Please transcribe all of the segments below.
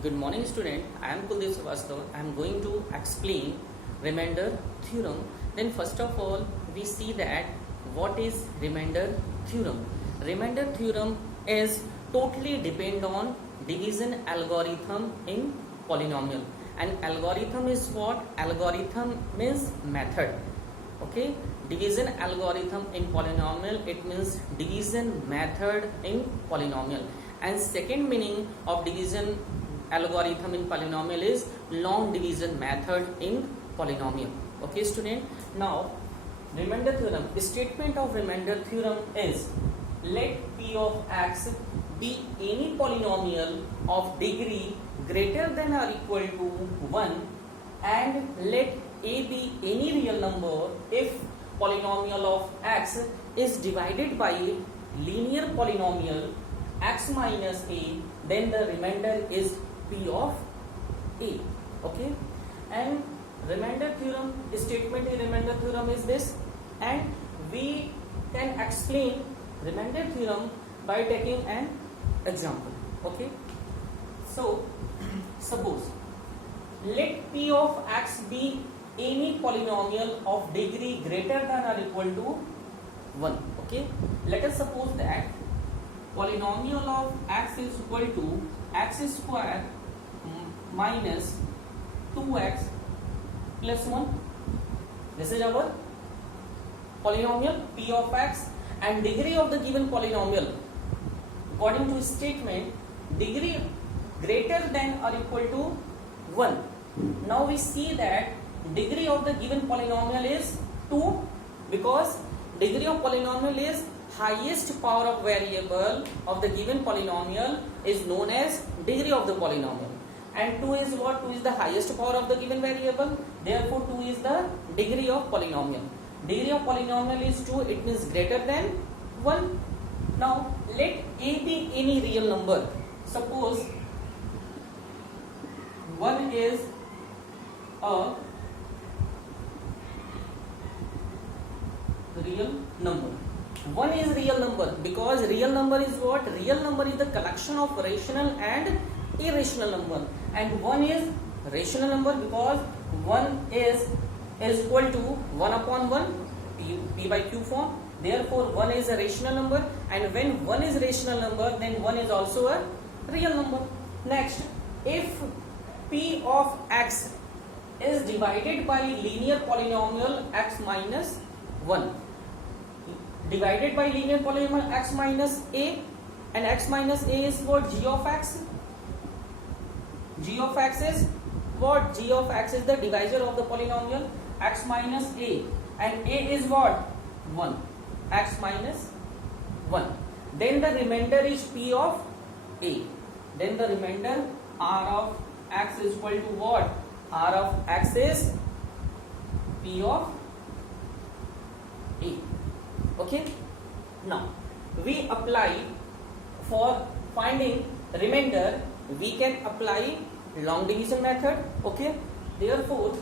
Good morning student, I am Kuldeep Srivastava. I am going to explain remainder theorem. Then first of all we see that what is remainder theorem. Remainder theorem is totally depend on division algorithm in polynomial. And algorithm is what? Algorithm means method. Okay, division algorithm in polynomial, it means division method in polynomial. And second meaning of division algorithm in polynomial is long division method in polynomial. Okay student, now remainder theorem, statement of remainder theorem is let p of x be any polynomial of degree greater than or equal to 1 and let a be any real number if polynomial of x is divided by linear polynomial x minus a, then the remainder is p of a. Okay, and remainder theorem, statement in remainder theorem is this, and we can explain remainder theorem by taking an example. Okay, so suppose let p of x be any polynomial of degree greater than or equal to 1. Okay, let us suppose that polynomial of x is equal to x square minus 2x plus 1. This is our polynomial p of x, and degree of the given polynomial according to statement degree greater than or equal to 1. Now we see that degree of the given polynomial is 2 because degree of polynomial is highest power of variable of the given polynomial is known as degree of the polynomial, and 2 is what? 2 is the highest power of the given variable, therefore 2 is the degree of polynomial. Degree of polynomial is 2, it means greater than 1. Now let a be any real number. Suppose 1 is a real number. 1 is real number because real number is what? Real number is the collection of rational and irrational number, and 1 is rational number because 1 is equal to 1 upon 1 p by q form. Therefore 1 is a rational number, and when 1 is rational number then 1 is also a real number. Next, if p of x is divided by linear polynomial x minus 1, divided by linear polynomial x minus a, and x minus a is what? G of x. G of x is what? G of x is the divisor of the polynomial x minus a, and a is what? 1. X minus 1. Then the remainder is p of a. Then the remainder r of x is equal to what? R of x is p of a. Okay, now we apply for finding remainder, we can apply long division method. Okay, therefore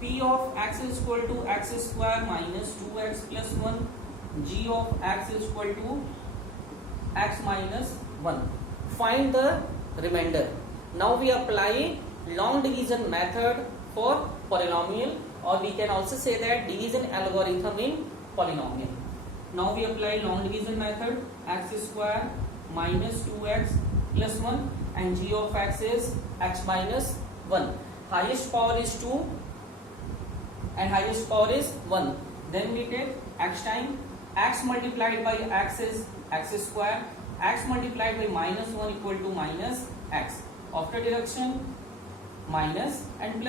p of x is equal to x square minus 2x plus 1, g of x is equal to x minus 1. Find the remainder. Now we apply long division method for polynomial, or we can also say that division algorithm in polynomial. Now we apply long division method, x square minus 2x plus 1, and g of x is x minus 1. Highest power is 2 and highest power is 1. Then we take x time, x multiplied by x is x square, x multiplied by minus 1 equal to minus x. After deduction, minus and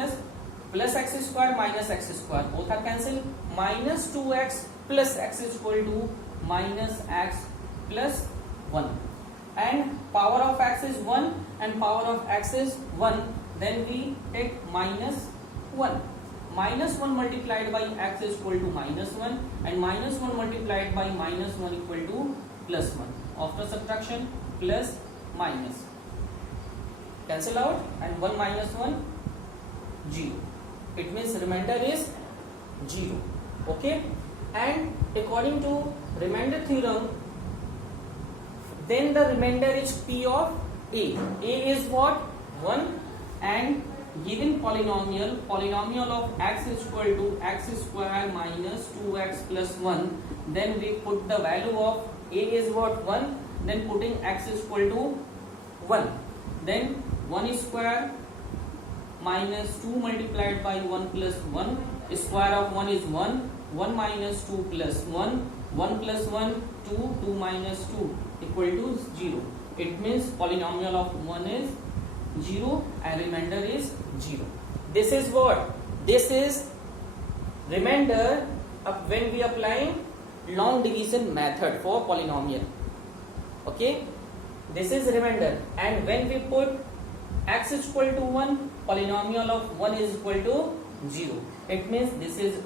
plus x square minus x square, both are cancelled. Minus 2x plus x is equal to minus x plus 1, and power of x is 1 and power of x is 1. Then we take minus 1. Minus 1 multiplied by x is equal to minus 1, and minus 1 multiplied by minus 1 equal to plus 1. After subtraction, plus minus cancel out, and 1 minus 1 0. It means remainder is 0. Okay, and according to remainder theorem, then the remainder is p of a. A is what? 1, and given polynomial of x is equal to x square minus 2x plus 1, then we put the value of a is what? 1, then putting x is equal to 1, then 1 square minus 2 multiplied by 1 plus 1, square of 1 is 1, 1 minus 2 plus 1, 1 plus 1 2, 2 minus 2 equal to 0. It means polynomial of 1 is 0 and remainder is 0. This is what? This is remainder of when we apply long division method for polynomial. Okay, this is remainder, and when we put x is equal to 1, polynomial of 1 is equal to 0. It means this is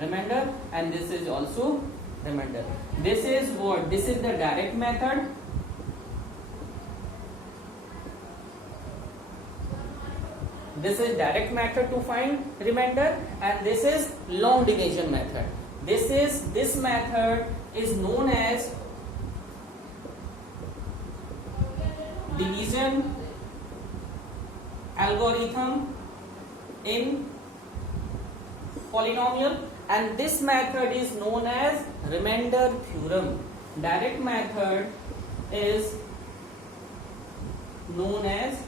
remainder and this is also remainder. This is what? This is the direct method. This is direct method to find remainder, and this is long division method. This method is known as division algorithm in polynomial, and this method is known as remainder theorem. Direct method is known as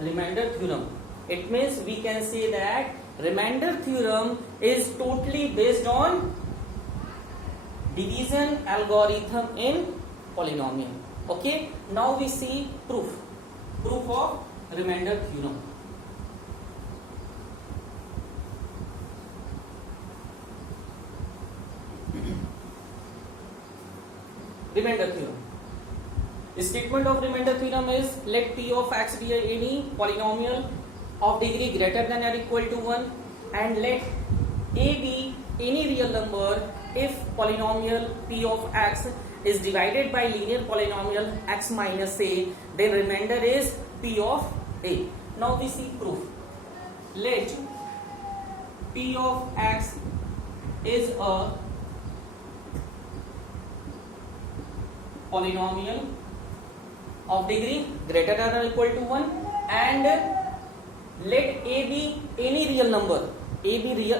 remainder theorem. It means we can say that remainder theorem is totally based on division algorithm in polynomial. Okay, now we see proof of remainder theorem. Remainder theorem. The statement of remainder theorem is, let p of x be any polynomial of degree greater than or equal to 1, and let a be any real number if polynomial p of x is divided by linear polynomial x minus a, then remainder is p of a. Now we see proof. Let p of x is a polynomial of degree greater than or equal to 1, and let a be any real number, a be real,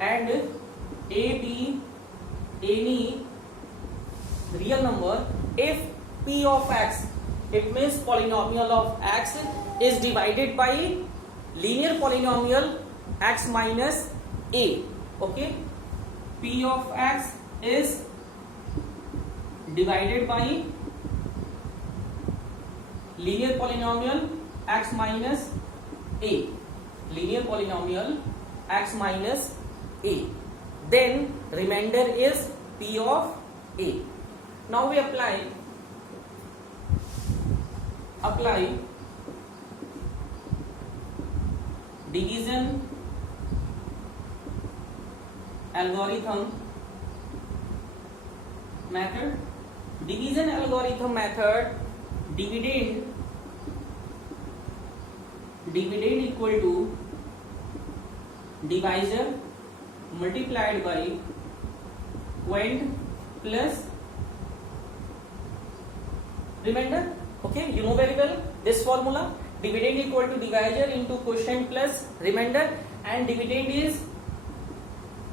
and a be any real number if p of x, it means polynomial of x is divided by linear polynomial x minus a. Okay, p of x is divided by linear polynomial x minus a, linear polynomial x minus a, then remainder is p of a. Now we apply division algorithm method. Division algorithm method, dividend equal to divisor multiplied by quotient plus remainder. Okay, you know very well this formula. Dividend equal to divisor into quotient plus remainder, and dividend is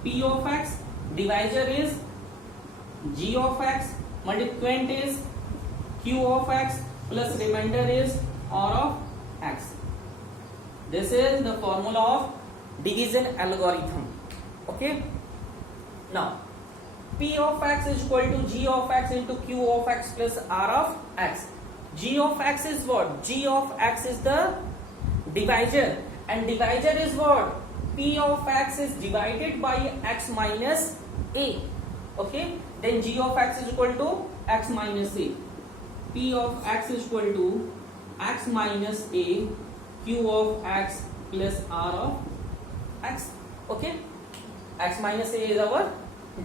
p of x, divisor is g of x, quotient is q of x, plus remainder is r of x. This is the formula of division algorithm. Okay, now p of x is equal to g of x into q of x plus r of x. G of x is what? G of x is the divisor, and divisor is what? P of x is divided by x minus a. Okay, then g of x is equal to x minus a. P of x is equal to x minus a, q of x plus r of x. Okay, x minus a is our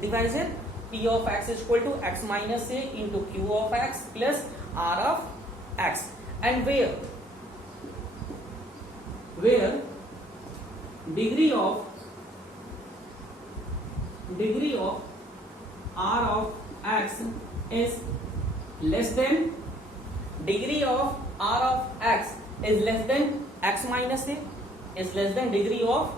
divisor. P of x is equal to x minus a into q of x plus r of x, and where degree of r of x is less than degree of r of x is less than x minus a, is less than degree of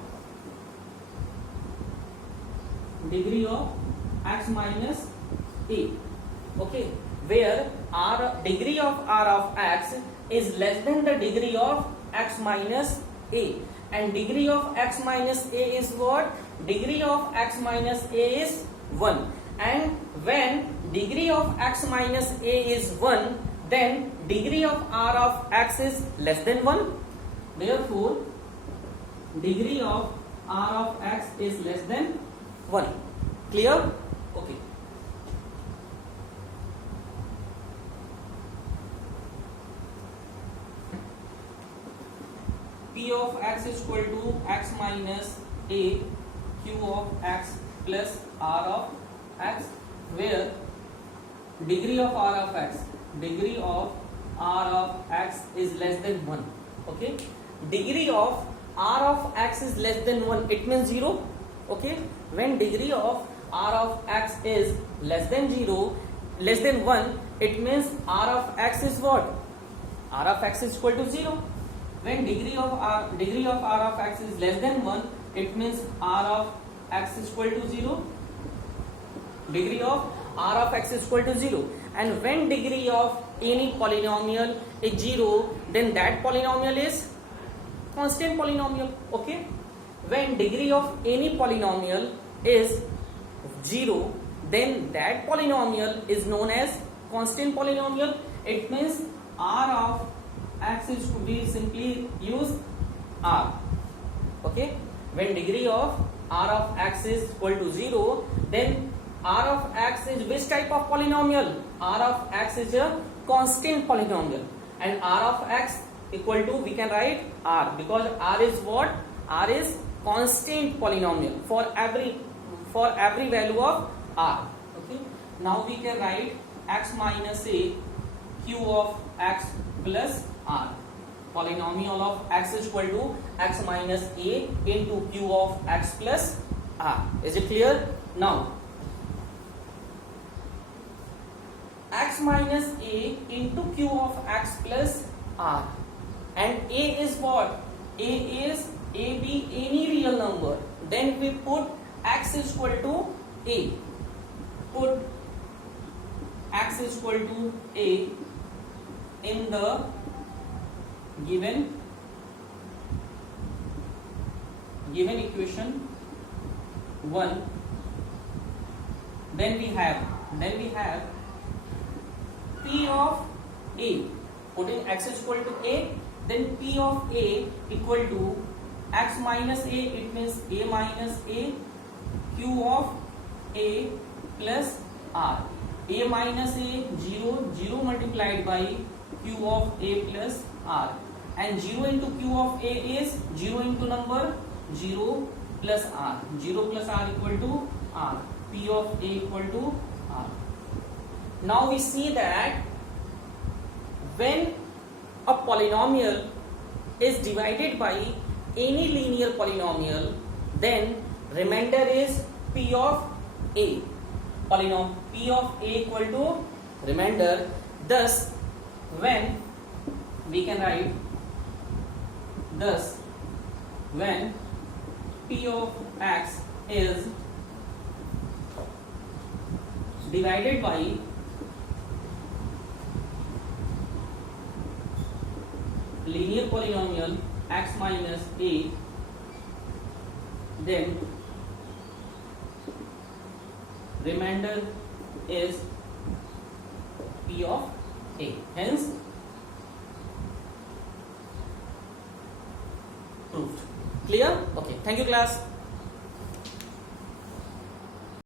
x minus a. Okay, where degree of r of x is less than the degree of x minus a, and degree of x minus a is what? Degree of x minus a is 1, and when degree of x minus a is 1, then degree of r of x is less than 1. Therefore, degree of r of x is less than 1. Clear? Okay. P of x is equal to x minus a q of x plus r of x, where degree of r of x is less than 1. Okay, degree of r of x is less than 1, it means 0. Okay, when degree of r of x is less than 0, less than 1, it means r of x is what? R of x is equal to 0. When degree of r of x is less than 1, it means r of x is equal to 0. Degree of r of x is equal to 0. And when degree of any polynomial is 0, then that polynomial is constant polynomial. Okay, when degree of any polynomial is 0, then that polynomial is known as constant polynomial. It means r of x is to be simply use r. Okay, when degree of r of x is equal to 0, then r of x is which type of polynomial? R of x is a constant polynomial, and r of x equal to, we can write r, because r is what? R is constant polynomial for every value of r. Okay, now we can write x minus a q of x plus r. Polynomial of x is equal to x minus a into q of x plus r. Is it clear? Now x minus a into q of x plus r, and a is what? A be any real number, then we put x is equal to a. Put x is equal to a in the given equation 1. Then we have p of a. Putting x is equal to a, then p of a equal to x minus a, it means a minus a q of a plus r. A minus a 0 multiplied by q of a plus r, and 0 into q of a is 0 into number 0 plus r. 0 plus r equal to r. P of a equal to r. Now we see that when a polynomial is divided by any linear polynomial, then remainder is p of a. Polynomial p of a equal to remainder. Thus, when we can write, thus when p of x is divided by linear polynomial x minus a, then remainder is p of a. Hence proved. Clear? Okay, thank you class.